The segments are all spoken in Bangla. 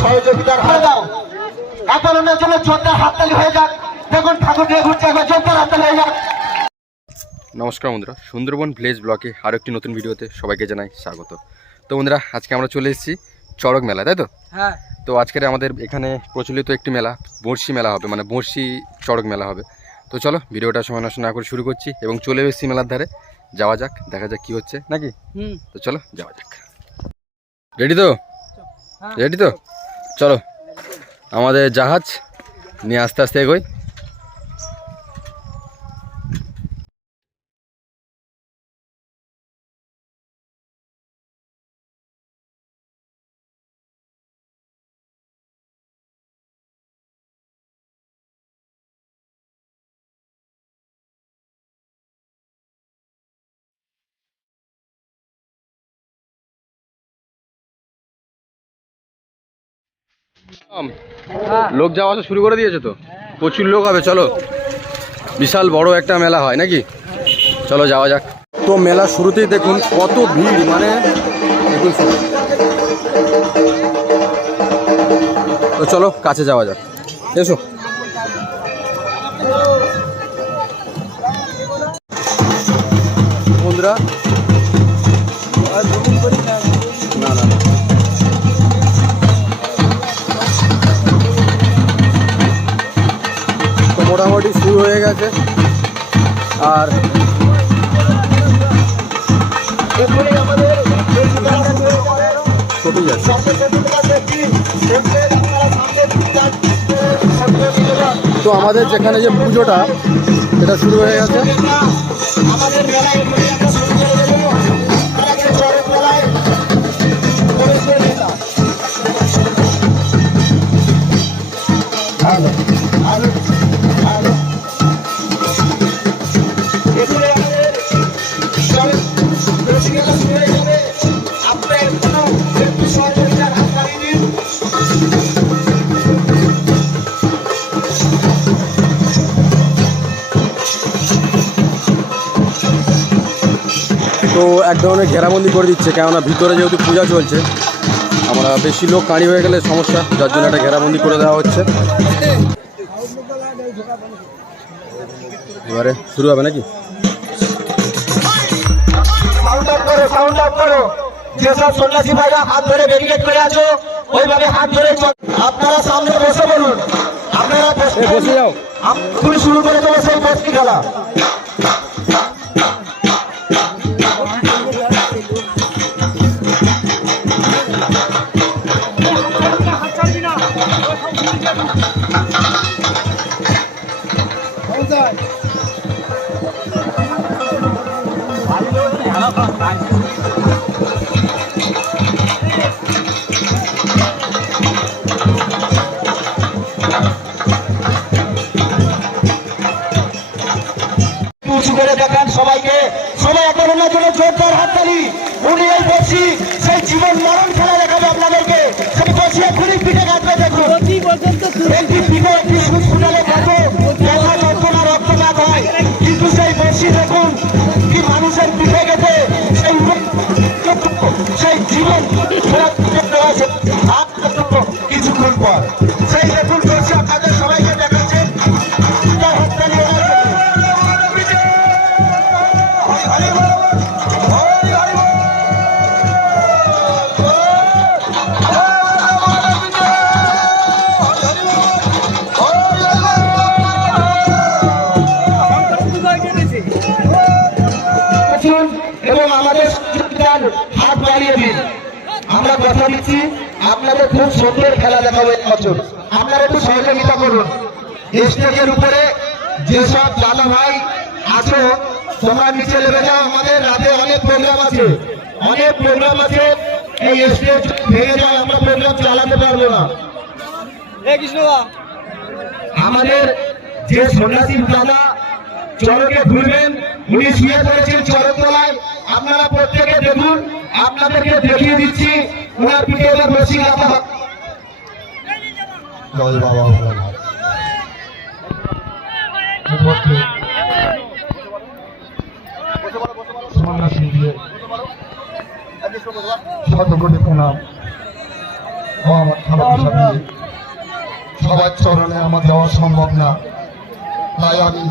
সহযোগিতার হাত দাও। আন্দোলনের জন্য জোরদার হাততালি হয়ে যাক। দেখুন ঠাকুর নিয়ে ঘুরছে, একবার জোরদার হাততালি হয়ে যাক। নমস্কার বন্ধুরা, সুন্দরবন ভিলেজ ব্লকে আরও একটি নতুন ভিডিওতে সবাইকে জানাই স্বাগত। তো বন্ধুরা, আজকে আমরা চলে এসেছি চড়ক মেলা, তাই তো? হ্যাঁ। তো আজকের আমাদের এখানে প্রচলিত একটি মেলা, বড়শি মেলা হবে, মানে বড়শি চড়ক মেলা হবে। তো চলো ভিডিওটা সময় নষ্ট না করে শুরু করছি এবং চলে এসেছি মেলার ধারে। যাওয়া যাক, দেখা যাক কি হচ্ছে নাকি। তো চলো যাওয়া যাক। রেডি তো? রেডি তো? চলো আমাদের জাহাজ নিয়ে আস্তে আস্তে এগোই। লোক যাওয়া আসা শুরু করে দিয়েছে তো, প্রচুর লোক হবে। চলো, বিশাল বড় একটা মেলা হয় নাকি, চলো যাওয়া যাক। তো মেলা শুরুতেই দেখুন কত ভিড়, মানে দেখুন। তো চলো কাছে যাওয়া যাক, এসো। বন্ধুরা না না মোটামুটি শুরু হয়ে গেছে। আর তো আমাদের যেখানে যে পুজোটা সেটা শুরু হয়ে গেছে। তো এক ধরনের ঘেরাবন্দি করে দিচ্ছে, কেননা ভিতরে যেহেতু পূজা চলছে, আমরা বেশি লোক কাঁড়ি হয়ে গেলে সমস্যা, যার জন্য একটা ঘেরাবন্দি করে দেওয়া হচ্ছে। এবারে শুরু হবে নাকি? যেসব সন্ন্যাসী ভাইরা হাত ধরে ব্যারিকেড করে আছো, ওইভাবে হাত ধরে আপনারা সামনে বসে বলুন। আপনারা বসে যাও, তুমি শুরু করে দেবো সেই বস্তি খেলা। উঁচু করে দেখান সবাইকে, সবাই আন্দোলনের জন্য জোরদার হাততালি। উনি এই বসি সেই জীবন মরণ খেলা দেখাবে আপনাদেরকে। সেই বসি এখনই পিঠে কাটবে, দেখুন একটি পিঠে একটি সুচ ফুটালে কত ব্যথা যন্ত্রণা রক্তপাত হয়, কিন্তু সেই বসি দেখুন কি মানুষের পিঠে গেছে সেই জীবন কিছুক্ষণ পর সেই দেখুন বসি আপনাদের সবাইকে দেখাচ্ছে। এবং আমাদের হাত বাড়িয়ে দিন। আমরা কথা দিচ্ছি আপনাদের খুব সুন্দর খেলা দেখাবো এবছর, আপনারা একটু সহযোগিতা করুন। স্টেজের উপরে যেসব দাদা ভাই আছো তোমরা নিচে নেমে যাও, আমাদের রাতে অনেক প্রোগ্রাম আছে, অনেক প্রোগ্রাম আছে। এই স্টেজ ভেঙে যায়, আমরা প্রোগ্রাম চালাতে পারবো না। আমাদের যে সন্ন্যাসী দাদা চড়কে ঘুরবেন, উনি শুয়ে পড়েছেন চড়ক তলায়, আপনারা প্রত্যেকে দেখুন। আপনাদেরকে দেখিয়ে দিচ্ছি উনার পিঠে এবার বসি গাঁথা হবে। সন্ন্যাসী শত কোটি প্রণাম। ও আমার খাবার সাথী, সবার চরণে আমার দেওয়া সম্ভব না, তাই আমি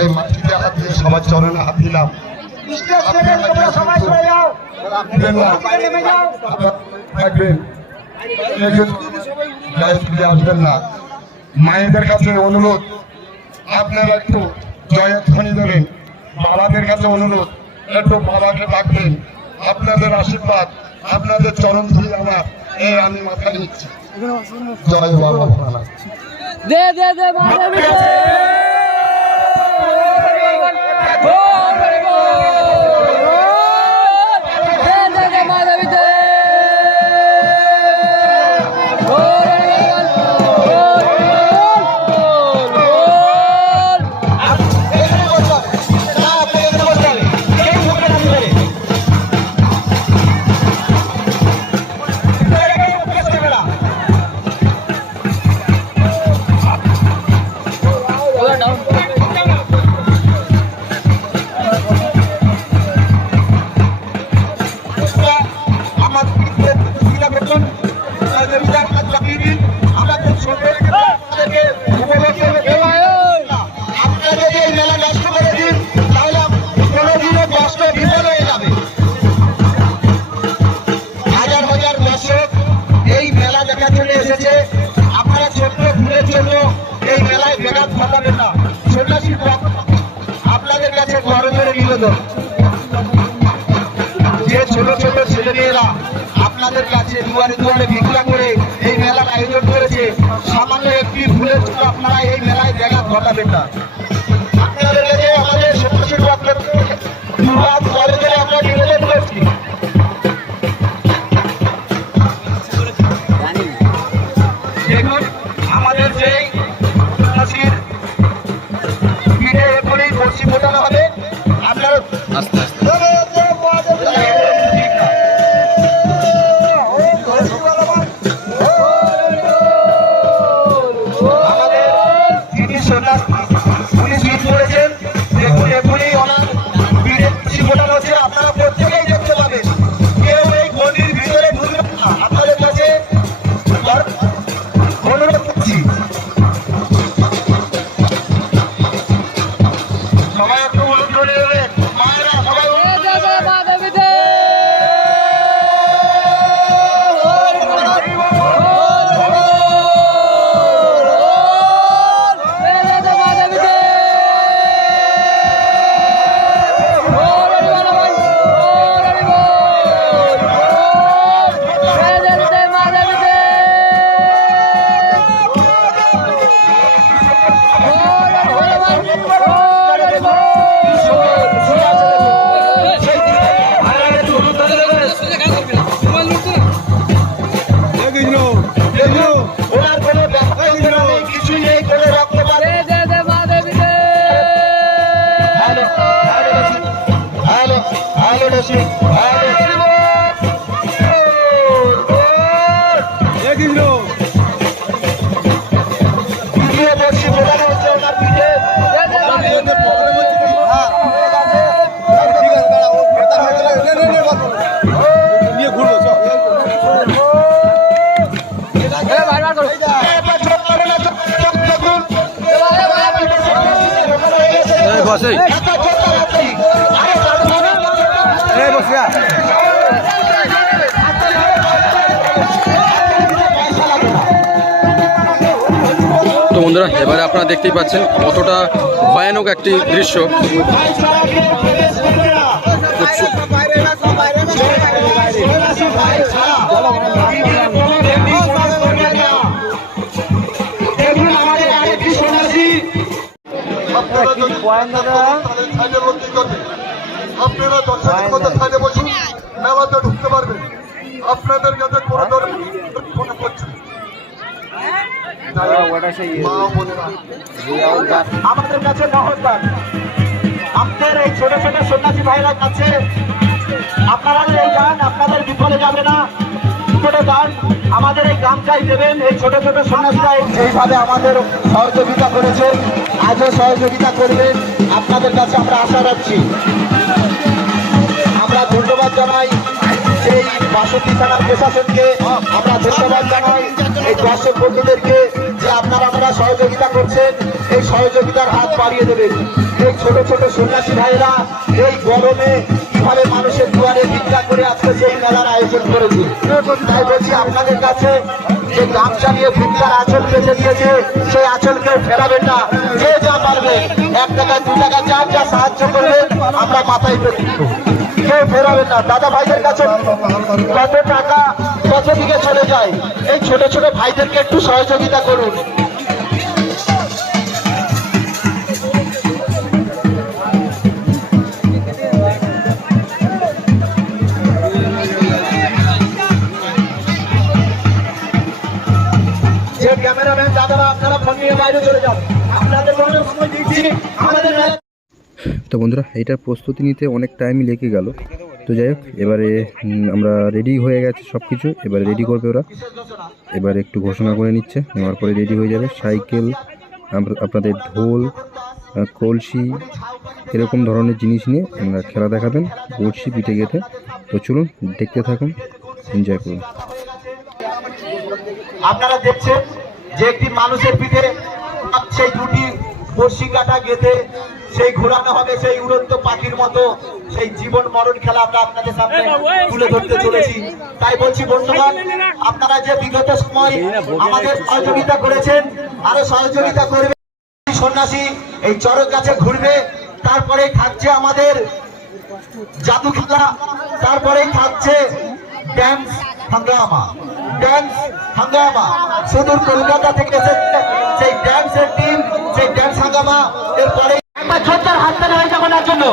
এই মাটিতে হাত দিয়ে সবার চরণে হাত দিলাম। আসবেন না। মায়েদের কাছে অনুরোধ, আপনারা একটু জয়ধ্বনি দেবেন। বাবাদের কাছে অনুরোধ, একটু বাবাকে ডাকবেন। আপনাদের আশীর্বাদ, আপনাদের চরণ ধরে আমার এই আমি মাথা নিচ্ছি। জয় বাবা ভোলানাথ। দে দে দে মাধবী দে মাধবী দে আপনাদের কাছে গরমের নিবেদন, যে ছোট ছোট ছেলেমেয়েরা আপনাদের কাছে দুয়ারে দুয়ারে ভিক্ষা করে এই মেলার আয়োজন করেছে, সামান্য একটি ভুলের জন্য আপনারা এই মেলায় ব্যাঘাত ঘটাবেন না। আপনাদের কাছে আমাদের সন্ন্যাসীর পক্ষ থেকে দুহাত করে ধরে আমরা নিবেদন করছি। দেখুন আমাদের যেই সন্ন্যাসীর পিঠে এখনই বড়শি ফোটানো হবে, আপনারা আস্তে আস্তে আমাদের যিনি সন্ন্যাস উনি শীত করেছেন, দেখুন এখনই ওনার পিঠে বড়শি ফোটানো হচ্ছে। আপনারা প্রত্যেকেই দেখতে পাবেন, কেউ এই গলির ভিতরে ঢুকবেন না। আপনাদের কাছে অনুরোধ করছি, সবাই একটু অনুরোধ নেবেন। মায়েরা সবাই মাধবী দে ওনার কোনো ব্যবস্থা নেই, কিছুই নেই, কোনো রক্তপাত। হ্যালো হ্যালো হ্যালো রসিক, দ্বিতীয় বর্ষি ফোটানো হচ্ছে ওনার পিঠে। বসে তো বন্ধুরা, এবারে আপনারা দেখতেই পাচ্ছেন কতটা ভয়ানক একটি দৃশ্য। আপনারা দর্শকের মধ্যে সাইডে বসুন, মেলাতে ঢুকতে পারবেন। আপনাদের কাছে কোনো ধরনের মনে করছে আমাদের কাছে মহৎ, আমাদের এই ছোট ছোট সন্ন্যাসী ভাইরা কাছে আপনারা এই গান আপনাদের বিফলে যাবে না। ছোট গান আমাদের এই গামছাই দেবেন। এই ছোট ছোট সন্ন্যাসীরা যেইভাবে আমাদের সহযোগিতা করেছে, আজও সহযোগিতা করবেন, আপনাদের কাছে আমরা আশা রাখছি। আমরা ধন্যবাদ জানাই সেই 62 থানার প্রশাসনকে আমরা ধন্যবাদ জানাই, এই দর্শক বন্ধুদেরকে যে আপনারা সহযোগিতা করছেন, এই সহযোগিতার হাত বাড়িয়ে দেবেন। এই ছোট ছোট সন্ন্যাসী ভাইয়েরা এই গরমে কিভাবে মানুষের দুয়ারে ভিক্ষা করে আজকে সেই মেলার আয়োজন করেছে। তাই বলছি আপনাদের কাছে যে গামছা নিয়ে ভিক্ষার আঁচল বেঁচে দিয়েছে, সেই আঁচল কেউ ফেরাবেন না। যে যা পারবেন 1 টাকা 2 টাকা যা সাহায্য করবেন আমরা মাথায় পেতে দিব, কেউ ফেরাবেন না। দাদা ভাইদের কাছে কত টাকা কত দিকে চলে যায়, এই ছোট ছোট ভাইদেরকে একটু সহযোগিতা করুন। যে ক্যামেরাম্যান দাদারা আপনারা ফোন নিয়ে বাইরে চলে যান, আপনাদের কোনো সময় দিচ্ছি আমাদের মেলা। তো বন্ধুরা, এইটার প্রস্তুতি নিতে অনেক টাইমই লেগে গেল। তো যাই হোক, এবারে আমরা রেডি হয়ে গেছে সব কিছু, এবারে রেডি করবে ওরা। এবারে একটু ঘোষণা করে নিচ্ছে, নেওয়ার পরে রেডি হয়ে যাবে। সাইকেল, আপনাদের ঢোল, কলসি, এরকম ধরনের জিনিস নিয়ে আমরা খেলা দেখাবেন, বড়শি পিঠে গেঁথে। তো চলুন দেখতে থাকুন, এনজয় করুন। আপনারা দেখছেন যে একটি মানুষের পিঠে সেই দুটি বর্ষি কাটা গেঁথে সেই ঘোরানো হবে, সেই উড়ন্ত পাখির মতো সেই জীবন মরণ খেলা আমরা আপনাদের সামনে তুলে ধরতে চলেছি। তাই বলছি বন্ধুগণ, আপনারা যে বিগত সময় আমাদের সহযোগিতা করেছেন, আরো সহযোগিতা করবেন। সন্ন্যাসী এই চড়ক গাছে ঘুরবে, তারপরে থাকছে আমাদের জাদু খেলা, তারপরে থাকছে ড্যান্স হাঙ্গামা। ড্যান্স হাঙ্গামা সুদূর কলকাতা থেকে এসেছে সেই ড্যান্সের টিম, সেই ড্যান্স হাঙ্গামা। এরপরে একবার ছোট্টার হাত তালি হয়ে যাবে না জন্য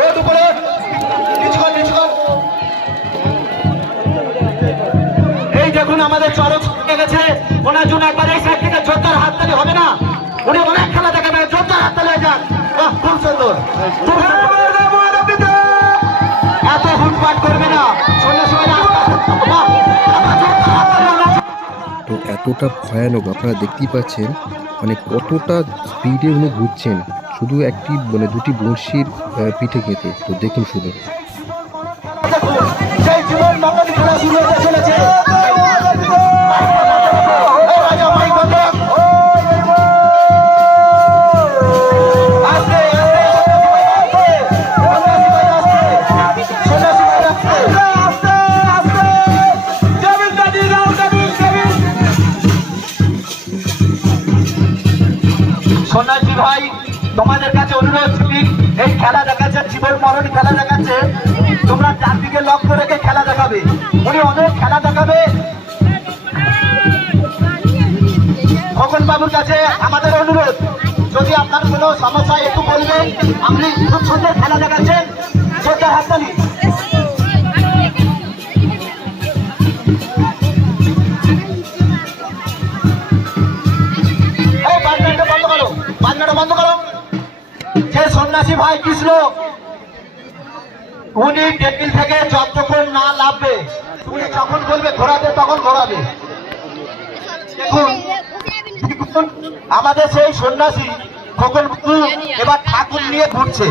ওর উপরে কিছুক্ষণ কিছুক্ষণ। এই দেখুন আমাদের চড়ক গেছে, ওনার জন্য একবার এই সাইড থেকে ছোট্টার হাত তালি হবে না, উনি অনেক খেলা দেখাবেন। ছোট্টার হাত তালি হয়ে যান, খুব সুন্দর। এত হুটপাট করবে না, তো এতটা ভয়ানক আপনারা দেখতেই পাচ্ছেন, মানে কতটা স্পিডে উনি ঘুরছেন শুধু একটি মানে দুটি বড়শির পিঠে গেঁথে। তো দেখুন শুধু সেই জীবন বাঙালি খেলা শুরু হতে চলেছে। সন্ন্যাসী ভাই তোমাদের কাছে অনুরোধ, এই খেলা দেখাচ্ছে জীবন মরণ খেলা দেখাচ্ছে, তোমরা চারদিকে লক্ষ্য রেখে খেলা দেখাবে। উনি অনেক খেলা দেখাবে। খোকন বাবুর কাছে আমাদের অনুরোধ, যদি আপনার কোনো সমস্যা একটু বলবেন। আপনি খুব সুন্দর খেলা দেখাচ্ছেন, শ্রদ্ধা হাততালি। বন্ধ করো। যে সন্ন্যাসী ভাই কৃষ্ণ, উনি টেবিল থেকে যতক্ষণ না লাভবে, উনি যখন বলবে ঘোরাবে তখন ঘোরাবে। দেখুন আমাদের সেই সন্ন্যাসী খোকন বাবু এবার ঠাকুর নিয়ে ঘুরছে,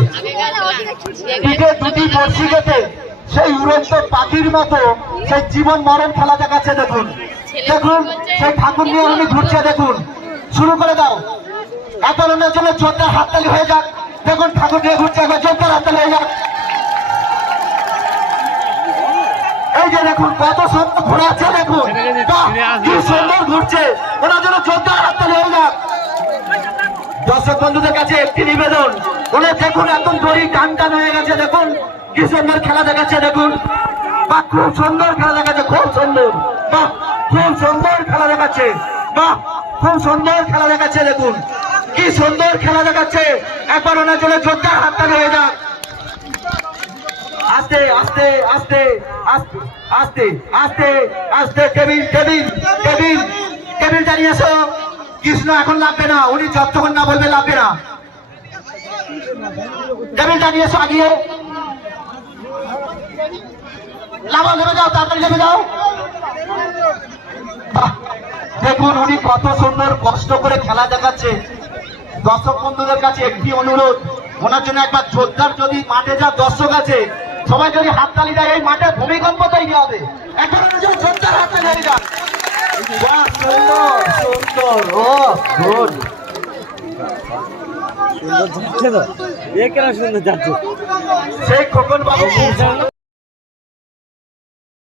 পিঠে দুটি বর্ষি গেঁথে সেই উড়ন্ত পাখির মতো সেই জীবন মরণ খেলা দেখাচ্ছে। দেখুন দেখুন সেই ঠাকুর নিয়ে উনি ঘুরছে। দেখুন শুরু করে দাও, এখন ওনার জন্য জোরদার হাততালি হয়ে যাক। দেখুন ঠাকুর নিয়ে ঘুরছে, একবার জোরদার হাততালি হয়ে যাক। এই যে দেখুন কত সুন্দর ঘোরাচ্ছে, দেখুন কি সুন্দর ঘুরছে, ওনার জন্য জোরদার হাততালি হয়ে যাক। দর্শক বন্ধুদের কাছে একটি নিবেদন, ওনার দেখুন একদম দড়ি টান টান হয়ে গেছে। দেখুন কি সুন্দর খেলা দেখাচ্ছে। দেখুন বাহ, খুব সুন্দর খেলা দেখাচ্ছে, খুব সুন্দর। বাহ, খুব সুন্দর খেলা দেখাচ্ছে। বাহ, খুব সুন্দর খেলা দেখাচ্ছে। দেখুন কি সুন্দর খেলা দেখাচ্ছে, একবার ওনার জন্য জোরদার হাততালি হয়ে যাক। আস্তে আস্তে আস্তে আস্তে আস্তে আস্তে আস্তে টেবিল টেবিল টেবিল টেবিল দাঁড়িয়ে এসো। কৃষ্ণ এখন লাগবে না, উনি যতক্ষণ না বলবে লাগবে না। টেবিল দাঁড়িয়ে এসো, আগিয়ে লাভা নেমে যাও, তাড়াতাড়ি নেমে যাও। দেখুন উনি কত সুন্দর কষ্ট করে খেলা দেখাচ্ছে। দর্শক বন্ধুদের কাছে একটি অনুরোধ, ওনার জন্য একবার জোরদার যদি মাঠে যা দর্শক আছে সবাই যদি হাততালি দেয় এই মাঠে ভূমিকম্প তৈরি হবে। এখন জোরদার হাততালি দেন। বাহ, সুন্দর সুন্দর, ও গুড। সুন্দর যাচ্ছে তো, এ কেন সুন্দর যাচ্ছে? সেই খোকন বাবু